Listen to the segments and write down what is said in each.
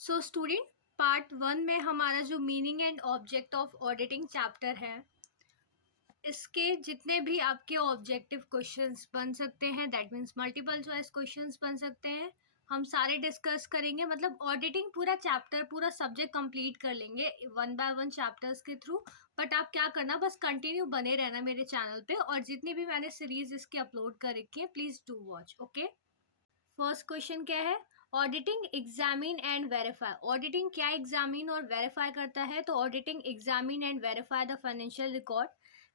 So student, part 1 में हमारा जो meaning and object of auditing chapter है, इसके जितने भी आपके ऑब्जेक्टिव क्वेश्चंस बन सकते हैं, that means multiple choice questions बन सकते हैं, हम सारे डिस्कस करेंगे। मतलब ऑडिटिंग पूरा चैप्टर, पूरा सब्जेक्ट कंप्लीट कर लेंगे वन बाय वन चैप्टर्स के थ्रू। बट आप क्या करना, बस कंटिन्यू बने रहना मेरे चैनल पे, और जितनी भी मैंने सीरीज इसकी अपलोड कर रखी है, please do watch. Okay, first question क्या है? Auditing examine and verify. Auditing क्या एग्जामिन और वेरीफाई करता है? तो auditing examine and verify the financial record.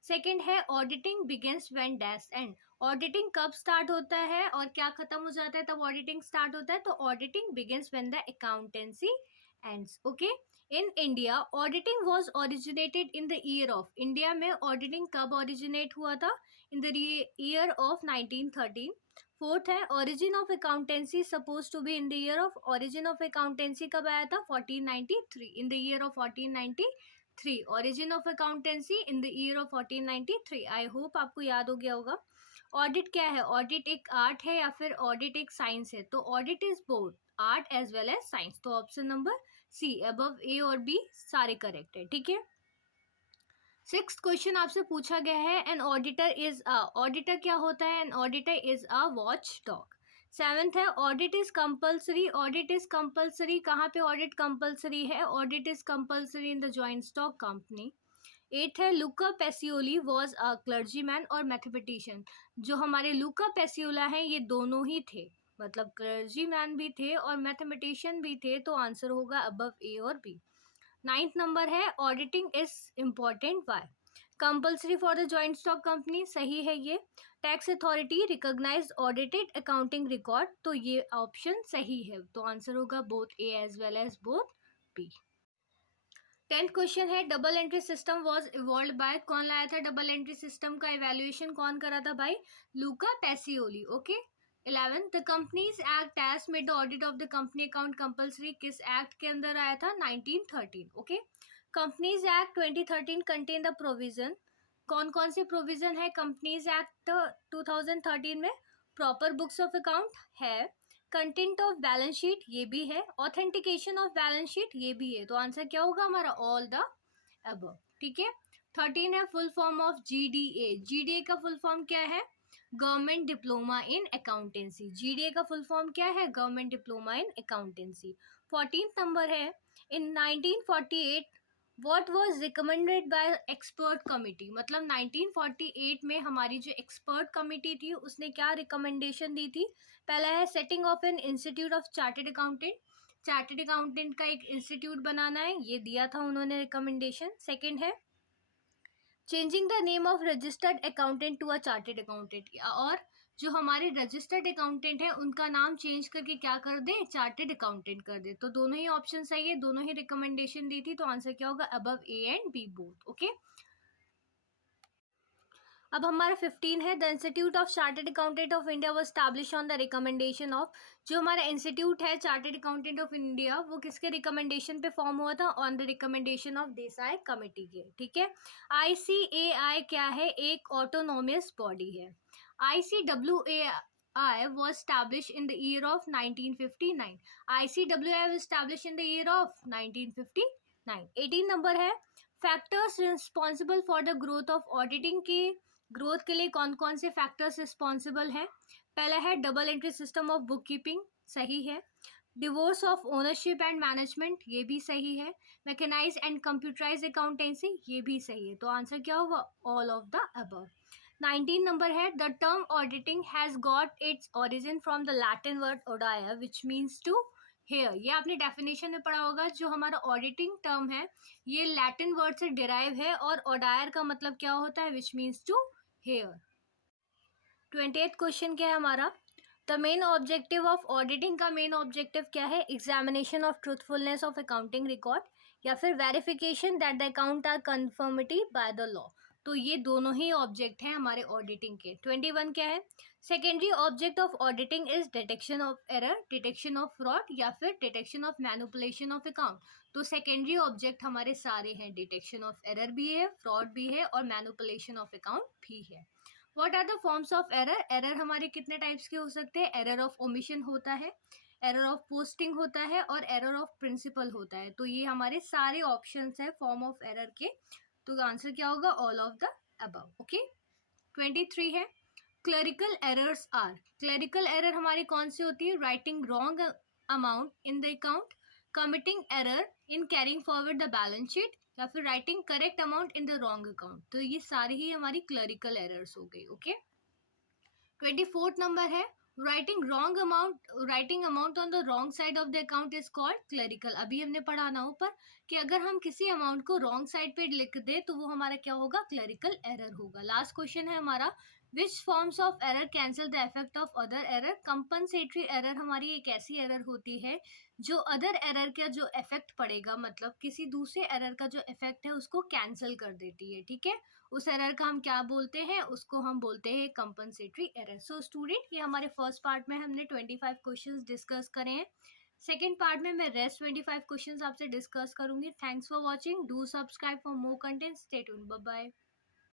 Second है auditing begins when dash end. Auditing कब स्टार्ट होता है और क्या खत्म हो जाता है तब ऑडिटिंग स्टार्ट होता है? तो auditing begins when the accountancy ends. Okay, in India auditing was originated in the year of. India में ऑडिटिंग कब ओरिजिनेट हुआ था? In the year of 1913। Fourth है origin of accountancy suppose to be in the year of. Origin of accountancy कब आया था? 1493, in the year of 1493। Origin of accountancy in the year of 1493। I hope आपको याद हो गया होगा। Audit क्या है? ऑडिट एक आर्ट है या फिर ऑडिट एक साइंस है? तो audit is both art as well as science. तो option number C, above A और बी सारे करेक्ट है। ठीक है, सिक्स्थ क्वेश्चन आपसे पूछा गया है an auditor is a. Auditor क्या होता है? An auditor is a watch dog. Seventh है audit is compulsory. Audit is compulsory कहाँ पे ऑडिट कंपल्सरी है? Audit is compulsory in the joint stock company. Eight है Luca Pacioli was a clergyman और mathematician. जो हमारे लुका पेसियोला हैं ये दोनों ही थे, मतलब क्लर्जीमैन भी थे और मैथमेटिशियन भी थे। तो आंसर होगा अबव ए और बी। नाइन्थ नंबर है auditing is important why. Compulsory for the joint stock company, सही है ये। Tax authority recognised audited accounting record, तो ये ऑप्शन सही है। तो आंसर होगा both A as well as both B. Tenth question है double entry system was evolve by. कौन लाया था डबल एंट्री सिस्टम का इवेल्युएशन कौन करा था भाई? Luca Pacioli. Okay, 11th the companies act as made the audit of the company account compulsory. किस एक्ट के अंदर आया था? 1913। Okay, companies act 2013 contain the provision. कौन कौन से प्रोविजन है कंपनीज एक्ट 2013 में? प्रॉपर बुक्स ऑफ अकाउंट है, कंटेंट ऑफ बैलेंस शीट ये भी है, ऑथेंटिकेशन ऑफ बैलेंस शीट ये भी है। तो आंसर क्या होगा हमारा? All the above. ठीक है, 13 है full form of GDA. GDA का फुल फॉर्म क्या है? Government diploma in accountancy. GDA का फुल फॉर्म क्या है? Government diploma in accountancy. 14th number है इन 1948 what was recommended by expert committee. मतलब 1948 में हमारी जो एक्सपर्ट कमिटी थी उसने क्या रिकमेंडेशन दी थी? पहला है setting of an institute of chartered accountant. Chartered accountant का एक इंस्टीट्यूट बनाना है, ये दिया था उन्होंने रिकमेंडेशन। सेकंड है changing the name of registered accountant to a chartered accountant, और जो हमारे रजिस्टर्ड अकाउंटेंट हैं उनका नाम चेंज करके क्या कर दे? चार्टेड अकाउंटेंट कर दे। तो दोनों ही ऑप्शन सही है, दोनों ही रिकमेंडेशन दी थी। तो आंसर क्या होगा? Above A and B both. Okay, अब हमारा 15 है the institute of chartered accountant of India वो establish on the recommendation of. जो हमारा इंस्टीट्यूट है चार्टेड अकाउंटेंट ऑफ इंडिया वो किसके रिकमेंडेशन पे फॉर्म हुआ था? On the recommendation of Desai committee के। ठीक है, ICAI क्या है? एक ऑटोनोमस बॉडी है। ICWAI was established in the year of 1959. ICWAI was established in the year of 1959. 18 number है factors responsible for the growth of auditing की। ग्रोथ के लिए कौन कौन से फैक्टर्स रिस्पॉन्सिबल हैं? पहला है double entry system of book keeping, सही है। Divorce of ownership and management, ये भी सही है। मैकेनाइज एंड कंप्यूटराइज अकाउंटेंसी, ये भी सही है। तो आंसर क्या होगा? All of the above. 19 number है the term auditing has got its origin from the Latin word ओडाया विच मीन्स टू हेयर। ये आपने डेफिनेशन में पढ़ा होगा, जो हमारा ऑडिटिंग टर्म है ये लैटिन वर्ड से डिराइव है, और ओडायर का मतलब क्या होता है? Which means to hear. 28th question क्या है हमारा? The main objective of auditing का मेन ऑब्जेक्टिव क्या है? Examination of truthfulness of accounting record, या फिर verification that the account are conformity by the law. तो ये दोनों ही ऑब्जेक्ट हैं हमारे ऑडिटिंग के। 21 क्या है? Secondary object of auditing is detection of error, detection of fraud, या फिर detection of manipulation of account. तो सेकेंडरी ऑब्जेक्ट हमारे सारे हैं, डिटेक्शन ऑफ एरर भी है, फ्रॉड भी है, और मैनिपुलेशन ऑफ अकाउंट भी है। What are the forms of error? Error हमारे कितने टाइप्स के हो सकते हैं? एरर ऑफ ओमिशन होता है, एरर ऑफ पोस्टिंग होता है और एरर ऑफ प्रिंसिपल होता है। तो ये हमारे सारे ऑप्शंस हैं फॉर्म ऑफ एरर के, तो आंसर क्या होगा? All of the above. Okay, 23 है clerical errors are. Clerical error हमारी कौन सी होती है? Writing wrong amount in the account, committing error in carrying forward the balance sheet, या फिर writing correct amount in the wrong account. तो ये सारी ही हमारी क्लरिकल एरर्स हो गई। ओके, 24th नंबर है writing amount on the wrong side of the account is called clerical. अभी हमने पढ़ा ना ऊपर कि अगर हम किसी अमाउंट को रॉन्ग साइड पे लिख दे तो वो हमारा क्या होगा? क्लरिकल एरर होगा। लास्ट क्वेश्चन है हमारा, which forms of error cancel the effect of other error. Compensatory error हमारी एक ऐसी एरर होती है जो अदर एरर का जो इफेक्ट पड़ेगा, मतलब किसी दूसरे एरर का जो इफेक्ट है उसको कैंसिल कर देती है। ठीक है, उस एरर का हम क्या बोलते हैं? उसको हम बोलते हैं कंपनसेटरी एरर। सो स्टूडेंट, ये हमारे फर्स्ट पार्ट में हमने 25 क्वेश्चंस डिस्कस करे हैं। सेकेंड पार्ट में मैं रेस्ट 25 क्वेश्चंस आपसे डिस्कस करूंगी। Thanks for watching, do subscribe for more content, stay tuned, bye bye.